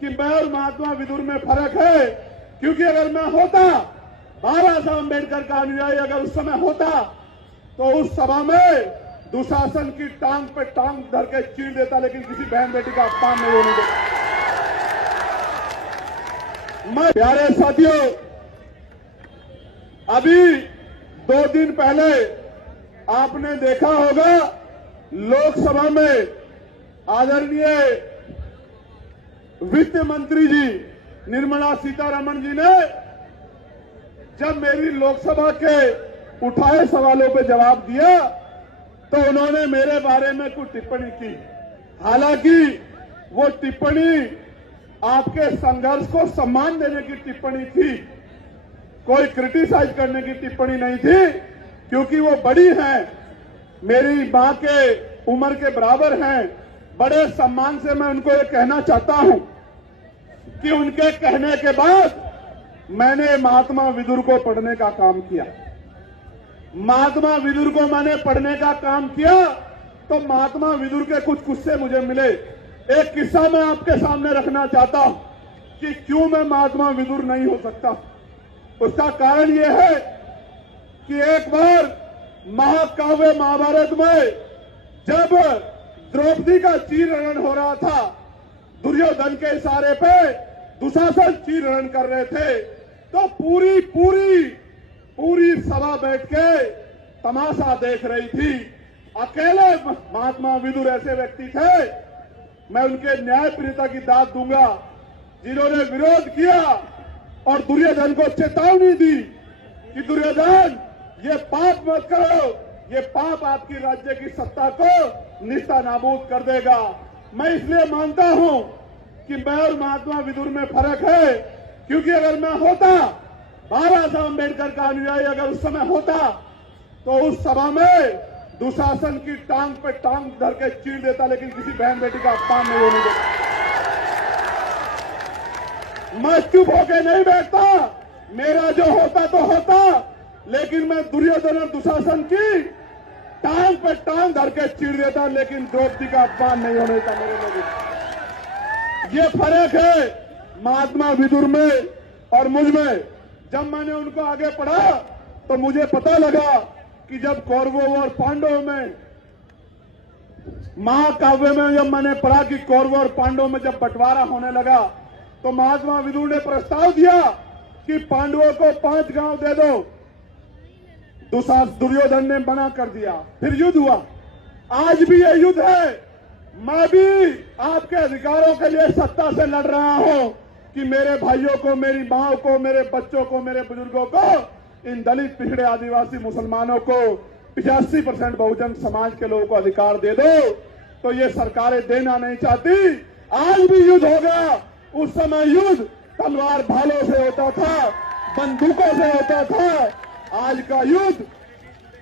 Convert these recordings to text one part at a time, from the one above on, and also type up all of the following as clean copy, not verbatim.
कि मैं और महात्मा विदुर में फर्क है, क्योंकि अगर मैं होता, बाबा साहब अम्बेडकर का अनुयायी अगर उस समय होता तो उस सभा में दुशासन की टांग पे टांग धर के चीर देता, लेकिन किसी बहन बेटी का अपमान नहीं होने देता। मैं प्यारे साथियों, अभी 2 दिन पहले आपने देखा होगा लोकसभा में आदरणीय वित्त मंत्री जी निर्मला सीतारमण जी ने जब मेरी लोकसभा के उठाए सवालों पे जवाब दिया तो उन्होंने मेरे बारे में कुछ टिप्पणी की। हालांकि वो टिप्पणी आपके संघर्ष को सम्मान देने की टिप्पणी थी, कोई क्रिटिसाइज करने की टिप्पणी नहीं थी, क्योंकि वो बड़ी हैं, मेरी मां के उम्र के बराबर हैं। बड़े सम्मान से मैं उनको ये कहना चाहता हूं कि उनके कहने के बाद मैंने महात्मा विदुर को पढ़ने का काम किया। महात्मा विदुर को मैंने पढ़ने का काम किया तो महात्मा विदुर के कुछ किस्से मुझे मिले। एक किस्सा मैं आपके सामने रखना चाहता हूं कि क्यों मैं महात्मा विदुर नहीं हो सकता। उसका कारण यह है कि एक बार महाकाव्य महाभारत में जब द्रौपदी का चीरहरण हो रहा था, दुर्योधन के इशारे पे दुशासन चीरहरण कर रहे थे, तो पूरी सभा बैठ के तमाशा देख रही थी। अकेले महात्मा विदुर ऐसे व्यक्ति थे, मैं उनके न्यायप्रियता की दाद दूंगा, जिन्होंने विरोध किया और दुर्योधन को चेतावनी दी कि दुर्योधन ये पाप मत करो, ये पाप आपकी राज्य की सत्ता को निस्ता नाबूद कर देगा। मैं इसलिए मानता हूं कि मैं और महात्मा विदुर में फर्क है, क्योंकि अगर मैं होता, बाबा साहब अम्बेडकर का अनुयायी अगर उस समय होता तो उस सभा में दुशासन की टांग पे टांग धर के चीर देता, लेकिन किसी बहन बेटी का अपमान नहीं होने देता। मैं चुप होके नहीं बैठता, मेरा जो होता तो होता, लेकिन मैं दुर्योधन और दुशासन की टांग पे टांग धर के चीर देता, लेकिन द्रौपदी का अपमान नहीं होने देता। मेरे लोग, ये फर्क है महात्मा विदुर में और मुझ में। जब मैंने उनको आगे पढ़ा तो मुझे पता लगा कि जब कौरवों और पांडवों में, महाकाव्य में जब मैंने पढ़ा कि कौरवों और पांडवों में जब बंटवारा होने लगा तो महात्मा विदुर ने प्रस्ताव दिया कि पांडवों को 5 गांव दे दो। दुर्योधन ने मना कर दिया, फिर युद्ध हुआ। आज भी ये युद्ध है। मैं भी आपके अधिकारों के लिए सत्ता से लड़ रहा हूं कि मेरे भाइयों को, मेरी मां को, मेरे बच्चों को, मेरे बुजुर्गों को, इन दलित, पिछड़े, आदिवासी, मुसलमानों को 85% बहुजन समाज के लोगों को अधिकार दे दो। तो ये सरकारें देना नहीं चाहती। आज भी युद्ध होगा। उस समय युद्ध तलवार भालों से होता था, बंदूकों से होता था। आज का युद्ध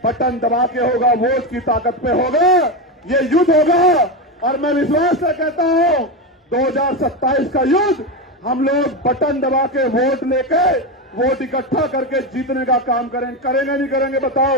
बटन दबा के होगा, वोट की ताकत पे होगा। ये युद्ध होगा और मैं विश्वास से कहता हूं 2027 का युद्ध हम लोग बटन दबा के वोट लेके, वोट इकट्ठा करके जीतने का काम करेंगे। नहीं करेंगे बताओ?